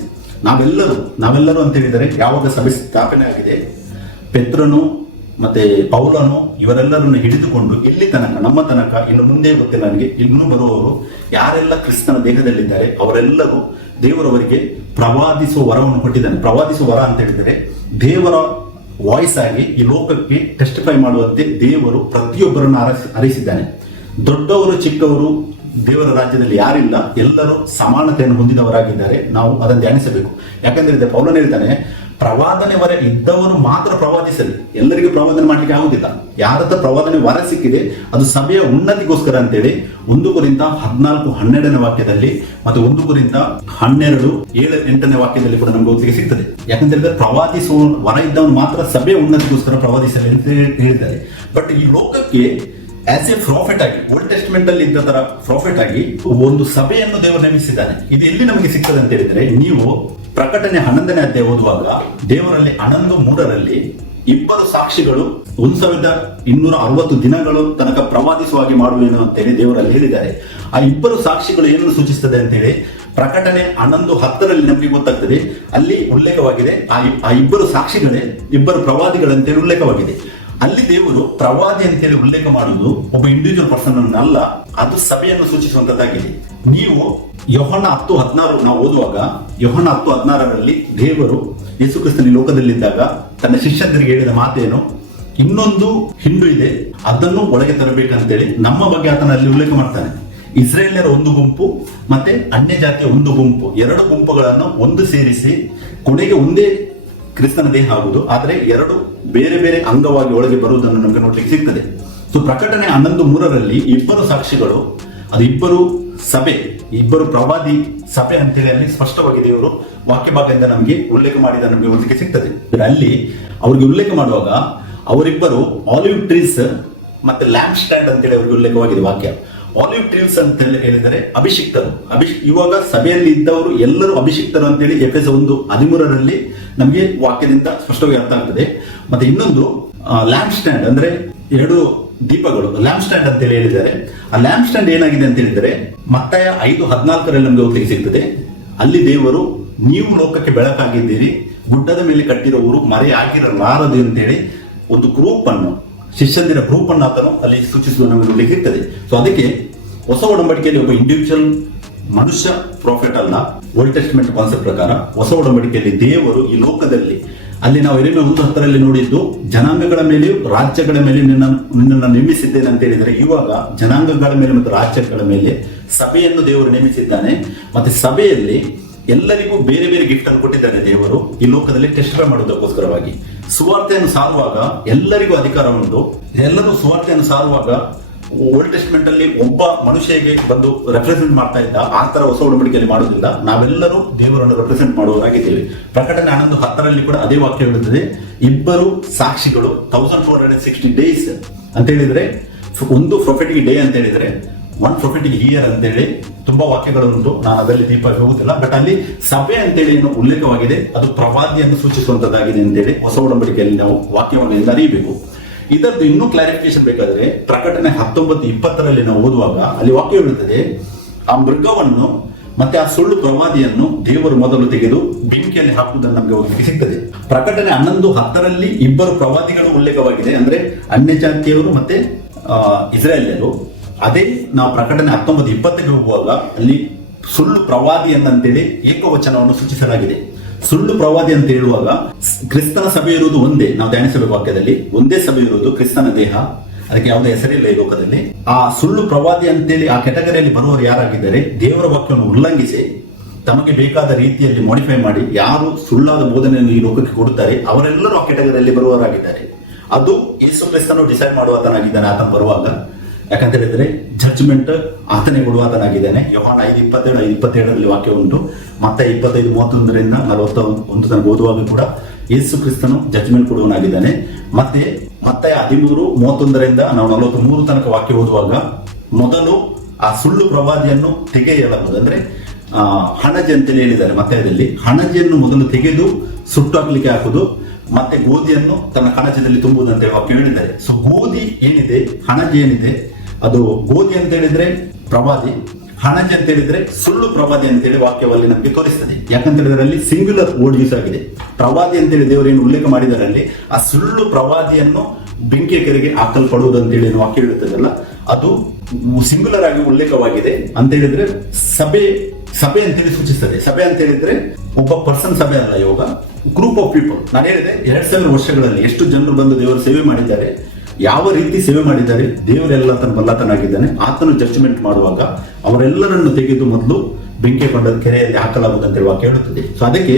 ನಾವೆಲ್ಲರೂ ಅಂತ ಹೇಳಿದರೆ ಯಾವಾಗ ಸಭೆ ಸ್ಥಾಪನೆ ಆಗಿದೆ, ಪೆತ್ರನು ಮತ್ತೆ ಪೌಲನು ಇವರೆಲ್ಲರನ್ನು ಹಿಡಿದುಕೊಂಡು ಇಲ್ಲಿ ತನಕ ನಮ್ಮ ತನಕ ಇನ್ನು ಮುಂದೆ ಗೊತ್ತಿಲ್ಲ ನನಗೆ, ಇನ್ನೂ ಬರುವವರು ಯಾರೆಲ್ಲ ಕ್ರಿಸ್ತನ ದೇಹದಲ್ಲಿದ್ದಾರೆ ಅವರೆಲ್ಲರೂ ದೇವರವರಿಗೆ ಪ್ರವಾದಿಸುವ ವರವನ್ನು ಕೊಟ್ಟಿದ್ದಾನೆ. ಪ್ರವಾದಿಸುವ ವರ ಅಂತ ಹೇಳಿದರೆ ದೇವರ ವಾಯ್ಸ್ ಆಗಿ ಈ ಲೋಕಕ್ಕೆ ಟೆಸ್ಟಿಫೈ ಮಾಡುವಂತೆ ದೇವರು ಪ್ರತಿಯೊಬ್ಬರನ್ನು ಅರಿಸಿದ್ದಾನೆ. ದೊಡ್ಡವರು ಚಿಕ್ಕವರು ದೇವರ ರಾಜ್ಯದಲ್ಲಿ ಯಾರಿಲ್ಲ, ಎಲ್ಲರೂ ಸಮಾನತೆಯನ್ನು ಹೊಂದಿದವರಾಗಿದ್ದಾರೆ. ನಾವು ಅದನ್ನು ಧ್ಯಾನಿಸಬೇಕು. ಯಾಕಂದ್ರೆ ಪೌಲನು ಹೇಳ್ತಾನೆ, ಪ್ರವಾದನೆ ವರ ಇದ್ದವರು ಮಾತ್ರ ಪ್ರವಾದಿಸಲಿ, ಎಲ್ಲರಿಗೂ ಪ್ರವಾದನೆ ಮಾಡ್ಲಿಕ್ಕೆ ಆಗುದಿಲ್ಲ. ಯಾರತ್ರ ಪ್ರವಾದನೆ ವರ ಸಿಕ್ಕಿದೆ ಅದು ಸಭೆಯ ಉನ್ನತಿಗೋಸ್ಕರ ಅಂತೇಳಿ 1 ಕೊರಿಂಥ 14:12 ವಾಕ್ಯದಲ್ಲಿ ಮತ್ತು 1 ಕೊರಿಂಥ 12:7-8 ವಾಕ್ಯದಲ್ಲಿ ಕೂಡ ನಮ್ಗೆ ಓದಲಿಕ್ಕೆ ಸಿಗ್ತದೆ. ಯಾಕಂತ ಹೇಳಿದ್ರೆ ಪ್ರವಾದಿಸುವ ವರ ಇದ್ದವನು ಮಾತ್ರ ಸಭೆಯ ಉನ್ನತಿಗೋಸ್ಕರ ಪ್ರವಾದಿಸಲಿ ಅಂತ ಹೇಳಿದ್ದಾರೆ. ಬಟ್ ಈ ಲೋಕಕ್ಕೆ ಆಸ್ ಎ ಪ್ರಾಫಿಟ್ ಆಗಿ ಓಲ್ಡ್ ಟೆಸ್ಟ್ಮೆಂಟ್ ಅಲ್ಲಿ ಇದ್ದ ತರ ಪ್ರಾಫಿಟ್ ಆಗಿ ಒಂದು ಸಭೆಯನ್ನು ದೇವರು ನೇಮಿಸಿದ್ದಾನೆ. ಇದು ಎಲ್ಲಿ ನಮಗೆ ಸಿಗ್ತದೆ ಅಂತ ಹೇಳಿದ್ರೆ, ನೀವು ಪ್ರಕಟಣೆ 11ನೇ ಅಧ್ಯಾಯ ಓದುವಾಗ ದೇವರಲ್ಲಿ 11:3 2 ಸಾಕ್ಷಿಗಳು 1260 ದಿನಗಳು ತನಕ ಪ್ರವಾದಿಸುವ ಹಾಗೆ ಮಾಡುವೇನು ಅಂತೇಳಿ ದೇವರಲ್ಲಿ ಹೇಳಿದ್ದಾರೆ. ಆ 2 ಸಾಕ್ಷಿಗಳು ಏನನ್ನು ಸೂಚಿಸ್ತದೆ ಅಂತೇಳಿ ಪ್ರಕಟಣೆ 11:10 ನಮಗೆ ಗೊತ್ತಾಗ್ತದೆ. ಅಲ್ಲಿ ಉಲ್ಲೇಖವಾಗಿದೆ ಆ 2 ಸಾಕ್ಷಿಗಳೇ 2 ಪ್ರವಾದಿಗಳಂತೇಳಿ ಉಲ್ಲೇಖವಾಗಿದೆ. ಅಲ್ಲಿ ದೇವರು ಪ್ರವಾದಿ ಅಂತೇಳಿ ಉಲ್ಲೇಖ ಮಾಡುವುದು ಒಬ್ಬ ಇಂಡಿವಿಜುವಲ್ ಪರ್ಸನ್ ಅಲ್ಲ, ಅದು ಸಭೆಯನ್ನು ಸೂಚಿಸುವಂತದ್ದಾಗಿದೆ. ನೀವು ಯೋಹನ 10:16 ನಾವು ಓದುವಾಗ ಯೋಹನ 10:16 ದೇವರು ಯೇಸು ಕ್ರಿಸ್ತನ ಲೋಕದಲ್ಲಿದ್ದಾಗ ತನ್ನ ಶಿಷ್ಯಂದರಿಗೆ ಹೇಳಿದ ಮಾತೇನು, ಇನ್ನೊಂದು ಹಿಂಡು ಇದೆ ಅದನ್ನು ಒಳಗೆ ತರಬೇಕಂತೇಳಿ ನಮ್ಮ ಬಗ್ಗೆ ಆತನ ಅಲ್ಲಿ ಉಲ್ಲೇಖ ಮಾಡ್ತಾನೆ. ಇಸ್ರೇಲಿಯರ ಒಂದು ಗುಂಪು ಮತ್ತೆ ಅನ್ಯ ಜಾತಿಯ ಒಂದು ಗುಂಪು, 2 ಗುಂಪುಗಳನ್ನು ಒಂದು ಸೇರಿಸಿ ಕೊನೆಗೆ ಒಂದೇ ಕ್ರಿಸ್ತನ ದೇಹ ಆಗುವುದು, ಆದ್ರೆ 2 ಬೇರೆ ಬೇರೆ ಅಂಗವಾಗಿ ಒಳಗೆ ಬರುವುದನ್ನು ನಮಗೆ ನೋಡ್ಲಿಕ್ಕೆ ಸಿಗ್ತದೆ. ಸೊ ಪ್ರಕಟಣೆ 11:3 2 ಸಾಕ್ಷಿಗಳು, ಅದು 2 ಸಭೆ, 2 ಪ್ರವಾದಿ ಸಭೆ ಅಂತೇಳಿ ಅಲ್ಲಿ ಸ್ಪಷ್ಟವಾಗಿ ದೇವರು ವಾಕ್ಯ ಭಾಗದಿಂದ ನಮಗೆ ಉಲ್ಲೇಖ ಮಾಡಿದ ನಮಗೆ ಓದಲಿಕ್ಕೆ ಸಿಗ್ತದೆ. ಅಲ್ಲಿ ಅವ್ರಿಗೆ ಉಲ್ಲೇಖ ಮಾಡುವಾಗ ಅವರಿಬ್ಬರು ಆಲಿವ್ ಟ್ರೀಸ್ ಮತ್ತೆ ಲ್ಯಾಂಪ್ ಸ್ಟ್ಯಾಂಡ್ ಅಂತೇಳಿ ಅವ್ರಿಗೆ ಉಲ್ಲೇಖವಾಗಿದೆ ವಾಕ್ಯ. ಆಲಿವ್ ಟ್ರೀಸ್ ಅಂತ ಹೇಳಿದರೆ ಅಭಿಷಿಕ್ತರು. ಇವಾಗ ಸಭೆಯಲ್ಲಿ ಇದ್ದವರು ಎಲ್ಲರೂ ಅಭಿಷಿಕ್ತರು ಅಂತೇಳಿ ಎಫೆಸ 1:13 ನಮಗೆ ವಾಕ್ಯದಿಂದ ಸ್ಪಷ್ಟವಾಗಿ ಅರ್ಥ ಆಗ್ತದೆ. ಮತ್ತೆ ಇನ್ನೊಂದು ಲ್ಯಾಂಪ್ ಸ್ಟ್ಯಾಂಡ್ ಅಂದ್ರೆ 2 ದೀಪಗಳು ಲ್ಯಾಂಪ್ ಸ್ಟ್ಯಾಂಡ್ ಅಂತೇಳಿ ಹೇಳಿದ್ದಾರೆ. ಆ ಲ್ಯಾಂಪ್ ಸ್ಟ್ಯಾಂಡ್ ಏನಾಗಿದೆ ಅಂತ ಹೇಳಿದರೆ ಮತ್ತಾಯ 5:14 ನಮಗೆ ಓದಲಿಕ್ಕೆ ಸಿಗ್ತದೆ. ಅಲ್ಲಿ ದೇವರು ನೀವು ಲೋಕಕ್ಕೆ ಬೆಳಕಾಗಿದ್ದೀರಿ, ಗುಡ್ಡದ ಮೇಲೆ ಕಟ್ಟಿರುವವರು ಮರೆ ಆಗಿರಲಾರದು ಅಂತೇಳಿ ಒಂದು ಗ್ರೂಪ್ ಅನ್ನು, ಶಿಷ್ಯಂದಿರ ಗ್ರೂಪ್ ಅನ್ನು ಆತನು ಅಲ್ಲಿ ಸೂಚಿಸುವ ನಮಗೆ ನೋಡ್ಲಿಕ್ಕೆ ಇರ್ತದೆ. ಸೊ ಅದಕ್ಕೆ ಹೊಸ ಒಡಂಬಡಿಕೆಯಲ್ಲಿ ಒಬ್ಬ ಇಂಡಿವಿಜುವಲ್ ಮನುಷ್ಯ ಪ್ರಾಫಿಟ್ ಅಲ್ಲ. ಓಲ್ಡ್ ಟೆಸ್ಟ್ಮೆಂಟ್ ಕಾನ್ಸೆಪ್ಟ್ ಪ್ರಕಾರ ಹೊಸ ಒಡಂಬಡಿಕೆಯಲ್ಲಿ ದೇವರು ಈ ಲೋಕದಲ್ಲಿ, ಅಲ್ಲಿ ನಾವು ಯೆರೆಮೀಯ 1:10 ನೋಡಿದ್ದು ಜನಾಂಗಗಳ ಮೇಲೆಯೂ ರಾಜ್ಯಗಳ ಮೇಲೆ ನಿನ್ನನ್ನು ನೇಮಿಸಿದ್ದೇನೆ ಅಂತ ಹೇಳಿದರೆ, ಇವಾಗ ಜನಾಂಗಗಳ ಮೇಲೆ ಮತ್ತು ರಾಜ್ಯಗಳ ಮೇಲೆ ಸಭೆಯನ್ನು ದೇವರು ನೇಮಿಸಿದ್ದಾನೆ. ಮತ್ತೆ ಸಭೆಯಲ್ಲಿ ಎಲ್ಲರಿಗೂ ಬೇರೆ ಬೇರೆ ಗಿಫ್ಟ್ ಅನ್ನು ಕೊಟ್ಟಿದ್ದಾನೆ ದೇವರು ಈ ಲೋಕದಲ್ಲಿ ಟೆಸ್ಟಿಫೈ ಮಾಡುವುದಕ್ಕೋಸ್ಕರವಾಗಿ. ಸುವಾರ್ತೆಯನ್ನು ಸಾರುವಾಗ ಎಲ್ಲರಿಗೂ ಅಧಿಕಾರ ಉಂಟು. ಎಲ್ಲರೂ ಸುವಾರ್ತೆಯನ್ನು ಸಾರುವಾಗ ಓಲ್ಡ್ ಟೆಸ್ಟ್ಮೆಂಟ್ ಅಲ್ಲಿ ಒಬ್ಬ ಮನುಷ್ಯಗೆ ಬಂದು ರೆಪ್ರೆಸೆಂಟ್ ಮಾಡ್ತಾ ಇದ್ದ ಆ ತರ ಹೊಸ ಒಡಂಬಡಿಕೆಯಲ್ಲಿ ಮಾಡುವುದಿಲ್ಲ. ನಾವೆಲ್ಲರೂ ದೇವರನ್ನು ರೆಪ್ರೆಸೆಂಟ್ ಮಾಡುವವರಾಗಿದ್ದೇವೆ. ಪ್ರಕಟಣೆ 11:10 ಕೂಡ ಅದೇ ವಾಕ್ಯ ಹೇಳುತ್ತದೆ, 2 ಸಾಕ್ಷಿಗಳು 1460 ಡೇಸ್ ಅಂತ ಹೇಳಿದ್ರೆ, ಒಂದು ಪ್ರೊಫೆಟಿಕ್ ಡೇ ಅಂತ ಹೇಳಿದ್ರೆ 1 ಪ್ರೊಫೆಟಿಕ್ ಇಯರ್ ಅಂತೇಳಿ ತುಂಬಾ ವಾಕ್ಯಗಳುಂಟು. ನಾನು ಅದರಲ್ಲಿ ದೀಪ ಹೋಗುತ್ತಿಲ್ಲ. ಬಟ್ ಅಲ್ಲಿ ಸಭೆ ಅಂತೇಳಿ ಏನು ಉಲ್ಲೇಖವಾಗಿದೆ ಅದು ಪ್ರವಾದಿಯನ್ನು ಸೂಚಿಸುವಂತದ್ದಾಗಿದೆ ಅಂತೇಳಿ ಹೊಸ ಒಡಂಬಡಿಕೆಯಲ್ಲಿ ನಾವು ವಾಕ್ಯವನ್ನು ಅರಿಯಬೇಕು. ಇದರದ್ದು ಇನ್ನೂ ಕ್ಲಾರಿಫಿಕೇಶನ್ ಬೇಕಾದ್ರೆ ಪ್ರಕಟಣೆ 19:20 ನಾವು ಓದುವಾಗ ಅಲ್ಲಿ ವಾಕ್ಯ ಹೇಳುತ್ತದೆ, ಆ ಮೃಗವನ್ನು ಮತ್ತೆ ಆ ಸುಳ್ಳು ಪ್ರವಾದಿಯನ್ನು ದೇವರು ಮೊದಲು ತೆಗೆದು ಬೆಂಕಿಯಲ್ಲಿ ಹಾಕುವುದನ್ನು ನಮಗೆ ಓದಲಿಕ್ಕೆ ಸಿಗ್ತದೆ. ಪ್ರಕಟಣೆ 11:10 2 ಪ್ರವಾದಿಗಳು ಉಲ್ಲೇಖವಾಗಿದೆ, ಅಂದ್ರೆ ಅನ್ಯ ಜಾತಿಯವರು ಮತ್ತೆ ಇಸ್ರಾಯೇಲ್ಯರು. ಅದೇ ನಾವು ಪ್ರಕಟಣೆ 19:20 ಹೋಗುವಾಗ ಅಲ್ಲಿ ಸುಳ್ಳು ಪ್ರವಾದಿಯನ್ನಂತೇಳಿ ಏಕವಚನವನ್ನು ಸೂಚಿಸಲಾಗಿದೆ. ಸುಳ್ಳು ಪ್ರವಾದಿ ಅಂತ ಹೇಳುವಾಗ ಕ್ರಿಸ್ತನ ಸಭೆ ಇರುವುದು ಒಂದೇ, ನಾವು ಧ್ಯಾನಿಸಬೇಕು ವಾಕ್ಯದಲ್ಲಿ ಒಂದೇ ಸಭೆ ಇರುವುದು ಕ್ರಿಸ್ತನ ದೇಹ, ಅದಕ್ಕೆ ಯಾವುದೇ ಹೆಸರಿಲ್ಲ ಈ ಲೋಕದಲ್ಲಿ. ಆ ಸುಳ್ಳು ಪ್ರವಾದಿ ಅಂತೇಳಿ ಆ ಕೆಟಗರಿಯಲ್ಲಿ ಬರುವವರು ಯಾರಾಗಿದ್ದಾರೆ, ದೇವರ ವಾಕ್ಯವನ್ನು ಉಲ್ಲಂಘಿಸಿ ತಮಗೆ ಬೇಕಾದ ರೀತಿಯಲ್ಲಿ ಮಾಡಿಫೈ ಮಾಡಿ ಯಾರು ಸುಳ್ಳಾದ ಬೋಧನೆಯನ್ನು ಈ ಲೋಕಕ್ಕೆ ಕೊಡುತ್ತಾರೆ ಅವರೆಲ್ಲರೂ ಆ ಕೆಟಗರಿಯಲ್ಲಿ ಬರುವವರಾಗಿದ್ದಾರೆ. ಅದು ಯೇಸು ಕ್ರಿಸ್ತನು ಡಿಸೈಡ್ ಮಾಡುವಾತನಾಗಿದ್ದಾನೆ ಆತನ ಬರುವಾಗ. ಯಾಕಂತ ಹೇಳಿದ್ರೆ ಜಡ್ಜ್ಮೆಂಟ್ ಆತನೇ ಕೊಡುವಾತನಾಗಿದ್ದಾನೆ. ಯೋಹಾನ 5:27 ವಾಕ್ಯ ಉಂಟು. ಮತ್ತೆ 25:31-41 ತನಕ ಓದುವಾಗ ಕೂಡ ಯೇಸು ಕ್ರಿಸ್ತನು ಜಡ್ಜ್ಮೆಂಟ್ ಕೊಡುವನಾಗಿದ್ದಾನೆ. ಮತ್ತೆ ಮತ್ತಾಯ 13:31 ನಾವು 43 ತನಕ ವಾಕ್ಯ ಓದುವಾಗ ಮೊದಲು ಆ ಸುಳ್ಳು ಪ್ರವಾದಿಯನ್ನು ತೆಗೆಯಲಾಗುವುದು, ಅಂದ್ರೆ ಹಣಜೆ ಅಂತೇಳಿ ಹೇಳಿದ್ದಾರೆ ಮತ್ತಾಯದಲ್ಲಿ. ಹಣಜೆಯನ್ನು ಮೊದಲು ತೆಗೆದು ಸುಟ್ಟು ಹಾಕ್ಲಿಕ್ಕೆ ಹಾಕುದು, ಮತ್ತೆ ಗೋಧಿಯನ್ನು ತನ್ನ ಕಣಜದಲ್ಲಿ ತುಂಬುವುದು ಅಂತ ಹೇಳಿ ವಾಕ್ಯ ಹೇಳಿದ್ದಾರೆ. ಸೊ ಗೋಧಿ ಏನಿದೆ, ಹಣಜೆ ಏನಿದೆ, ಅದು ಗೋಧಿ ಅಂತ ಹೇಳಿದ್ರೆ ಪ್ರವಾದಿ, ಹಣಜೆ ಅಂತ ಹೇಳಿದ್ರೆ ಸುಳ್ಳು ಪ್ರವಾದಿ ಅಂತೇಳಿ ವಾಕ್ಯವಲ್ಲಿ ನಮಗೆ ತೋರಿಸ್ತದೆ. ಯಾಕಂತ ಹೇಳಿದ್ರೆ ಅಲ್ಲಿ ಸಿಂಗ್ಯುಲರ್ ವರ್ಡ್ ಯೂಸ್ ಆಗಿದೆ. ಪ್ರವಾದಿ ಅಂತೇಳಿ ದೇವರು ಏನು ಉಲ್ಲೇಖ ಮಾಡಿದ್ದಾರೆ ಅಲ್ಲಿ, ಆ ಸುಳ್ಳು ಪ್ರವಾದಿಯನ್ನು ಬೆಂಕಿಯ ಕೆರೆಗೆ ಹಾಕಲ್ಪಡುವುದು ಅಂತೇಳಿ ವಾಕ್ಯ ಹೇಳುತ್ತದಲ್ಲ, ಅದು ಸಿಂಗ್ಯುಲರ್ ಆಗಿ ಉಲ್ಲೇಖವಾಗಿದೆ. ಅಂತ ಹೇಳಿದ್ರೆ ಸಭೆ ಅಂತೇಳಿ ಸೂಚಿಸ್ತದೆ. ಸಭೆ ಅಂತ ಹೇಳಿದ್ರೆ ಒಬ್ಬ ಪರ್ಸನ್ ಸಭೆ ಅಲ್ಲ, ಯೋಗ ಗ್ರೂಪ್ ಆಫ್ ಪೀಪಲ್. ನಾನು ಹೇಳಿದೆ 2000 ವರ್ಷಗಳಲ್ಲಿ ಎಷ್ಟು ಜನರು ಬಂದು ದೇವರು ಸೇವೆ ಮಾಡಿದ್ದಾರೆ, ಯಾವ ರೀತಿ ಸೇವೆ ಮಾಡಿದ್ದಾರೆ, ದೇವರೆಲ್ಲ ತನ್ನ ಬಲ್ಲತನಾಗಿದ್ದಾನೆ. ಆತನು ಜಡ್ಜ್ಮೆಂಟ್ ಮಾಡುವಾಗ ಅವರೆಲ್ಲರನ್ನು ತೆಗೆದು ಮೊದಲು ಬೆಂಕಿ ಕೊಂಡ ಕೆರೆಯಲ್ಲಿ ಹಾಕಲಾಗುವುದು ಅಂತೇಳಿ ವಾಕ್ಯ ಹೇಳುತ್ತದೆ. ಸೊ ಅದಕ್ಕೆ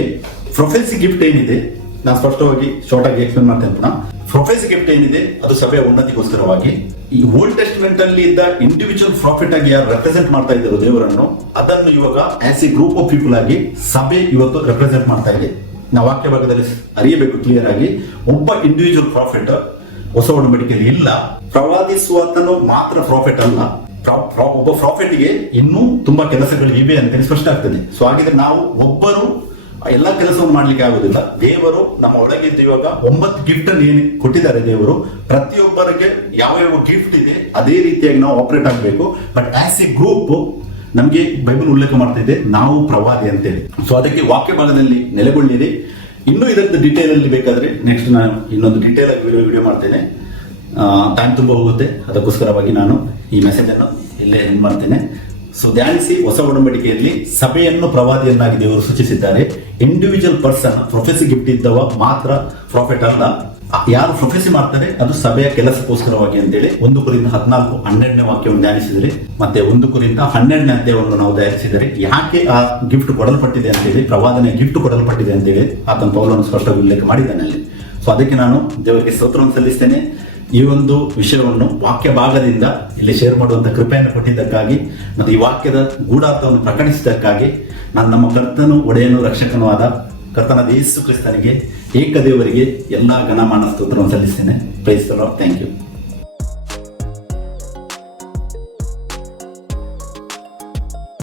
ಪ್ರೊಫೆಸಿ ಗಿಫ್ಟ್ ಏನಿದೆ, ನಾನು ಸ್ಪಷ್ಟವಾಗಿ ಶಾರ್ಟ್ ಆಗಿ ಎಕ್ಸ್ಪ್ಲೇನ್ ಮಾಡ್ತೇನೆ. ಪ್ರೊಫೆಸಿ ಗಿಫ್ಟ್ ಏನಿದೆ ಅದು ಸಭೆಯ ಉನ್ನತಿಗೋಸ್ಕರವಾಗಿ. ಈ ಓಲ್ಡ್ ಟೆಸ್ಟ್ಮೆಂಟ್ ಅಲ್ಲಿ ಇದ್ದ ಇಂಡಿವಿಜುವಲ್ ಪ್ರಾಫಿಟ್ ಆಗಿ ಯಾರು ರೆಪ್ರೆಸೆಂಟ್ ಮಾಡ್ತಾ ಇದ್ದರು ದೇವರನ್ನು, ಅದನ್ನು ಇವಾಗ as A group of people ಆಗಿ ಸಭೆ ಇವತ್ತು ರೆಪ್ರೆಸೆಂಟ್ ಮಾಡ್ತಾ ಇದೆ. ನಾವು ವಾಕ್ಯ ಭಾಗದಲ್ಲಿ ಅರಿಯಬೇಕು ಕ್ಲಿಯರ್ ಆಗಿ, ಒಬ್ಬ ಇಂಡಿವಿಜುವಲ್ ಪ್ರಾಫಿಟ್ ಹೊಸ ಒಡಂಬಡಿಕೆಯಲ್ಲಿ ಇಲ್ಲ. ಪ್ರವಾದಿಸುವಾತನು ಮಾತ್ರ ಪ್ರಾಫಿಟ್ ಅಲ್ಲ, ಒಬ್ಬ ಪ್ರಾಫಿಟ್ಗೆ ಇನ್ನೂ ತುಂಬಾ ಕೆಲಸಗಳು ಇವೆ ಅಂತ ಸ್ಪಷ್ಟ ಆಗ್ತದೆ. ಸೊ ಹಾಗಿದ್ರೆ ನಾವು ಒಬ್ಬರು ಎಲ್ಲಾ ಕೆಲಸವನ್ನು ಮಾಡ್ಲಿಕ್ಕೆ ಆಗುದಿಲ್ಲ. ದೇವರು ನಮ್ಮ ಒಳಗಿದ್ದು ಇವಾಗ 9 ಗಿಫ್ಟ್ ಅನ್ನು ಏನು ಕೊಟ್ಟಿದ್ದಾರೆ ದೇವರು, ಪ್ರತಿಯೊಬ್ಬರಿಗೆ ಯಾವ ಗಿಫ್ಟ್ ಇದೆ ಅದೇ ರೀತಿಯಾಗಿ ನಾವು ಆಪರೇಟ್ ಆಗಬೇಕು. ಬಟ್ ಆಸ್ ಎ ಗ್ರೂಪ್ ನಮ್ಗೆ ಬೈಬಲ್ ಉಲ್ಲೇಖ ಮಾಡ್ತಾ ಇದೆ ನಾವು ಪ್ರವಾದಿ ಅಂತೇಳಿ. ಸೊ ಅದಕ್ಕೆ ವಾಕ್ಯ ಭಾಗದಲ್ಲಿ ನೆಲೆಗೊಳ್ಳಿರಿ. ಇನ್ನೂ ಇದರದ್ದು ಡೀಟೇಲ್ ಅಲ್ಲಿ ಬೇಕಾದ್ರೆ ನೆಕ್ಸ್ಟ್ ನಾನು ಇನ್ನೊಂದು ಡೀಟೇಲ್ ಆಗಿ ವಿಡಿಯೋ ಮಾಡ್ತೇನೆ. ಟೈಮ್ ತುಂಬಾ ಹೋಗುತ್ತೆ, ಅದಕ್ಕೋಸ್ಕರವಾಗಿ ನಾನು ಈ ಮೆಸೇಜ್ ಅನ್ನು ಇಲ್ಲೇ ಎಂಡ್ ಮಾಡ್ತೇನೆ. ಸೊ ಧ್ಯಾನಿಸಿ, ಹೊಸ ಒಡಂಬಡಿಕೆಯಲ್ಲಿ ಸಭೆಯನ್ನು ಪ್ರವಾದಿಯನ್ನಾಗಿ ದೇವರು ಸೂಚಿಸಿದ್ದಾರೆ. ಇಂಡಿವಿಜುವಲ್ ಪರ್ಸನ್ ಪ್ರೊಫೆಸಿ ಗಿಫ್ಟ್ ಇದ್ದವ ಮಾತ್ರ ಪ್ರಾಫಿಟ್ ಅಲ್ಲ. ಯಾರು ಪ್ರೊಫೆಸಿ ಮಾಡ್ತಾರೆ ಅದು ಸಭೆಯ ಕೆಲಸಕ್ಕೋಸ್ಕರವಾಗಿ ಅಂತೇಳಿ 1 ಕೊರಿಂಥ 14:12 ವಾಕ್ಯವನ್ನು ಧ್ಯಾನಿಸಿದರೆ, ಮತ್ತೆ 1 ಕೊರಿಂಥ 12 ಅಧ್ಯಾಯವನ್ನು ನಾವು ಧ್ಯಾನಿಸಿದರೆ ಯಾಕೆ ಆ ಗಿಫ್ಟ್ ಕೊಡಲ್ಪಟ್ಟಿದೆ ಅಂತೇಳಿ, ಪ್ರವಾದನೆ ಗಿಫ್ಟ್ ಕೊಡಲ್ಪಟ್ಟಿದೆ ಅಂತೇಳಿ ಆತನ ಪೌಲನು ಸ್ಪಷ್ಟವಾಗಿ ಉಲ್ಲೇಖ ಮಾಡಿದ್ದಾನೆ ಅಲ್ಲಿ. ಸೊ ಅದಕ್ಕೆ ನಾನು ದೇವರಿಗೆ ಸ್ತೋತ್ರವನ್ನು ಸಲ್ಲಿಸ್ತೇನೆ. ಈ ಒಂದು ವಿಷಯವನ್ನು ವಾಕ್ಯ ಭಾಗದಿಂದ ಇಲ್ಲಿ ಶೇರ್ ಮಾಡುವಂತ ಕೃಪೆಯನ್ನು ಕೊಟ್ಟಿದ್ದಕ್ಕಾಗಿ ಮತ್ತು ಈ ವಾಕ್ಯದ ಗೂಢಾರ್ಥವನ್ನು ಪ್ರಕಟಿಸಿದ್ದಕ್ಕಾಗಿ ನಾನು ನಮ್ಮ ಕರ್ತನು ಒಡೆಯನು ರಕ್ಷಕನೂ ಆದ ಕರ್ತನಾದ ಯೇಸು ಕ್ರಿಸ್ತನಿಗೆ, ಏಕ ದೇವರಿಗೆ ಎಲ್ಲಾ ಘನಮಾನ ಸ್ತೋತ್ರವನ್ನು ಸಲ್ಲಿಸ್ತೇನೆ. Praise the Lord. Thank you.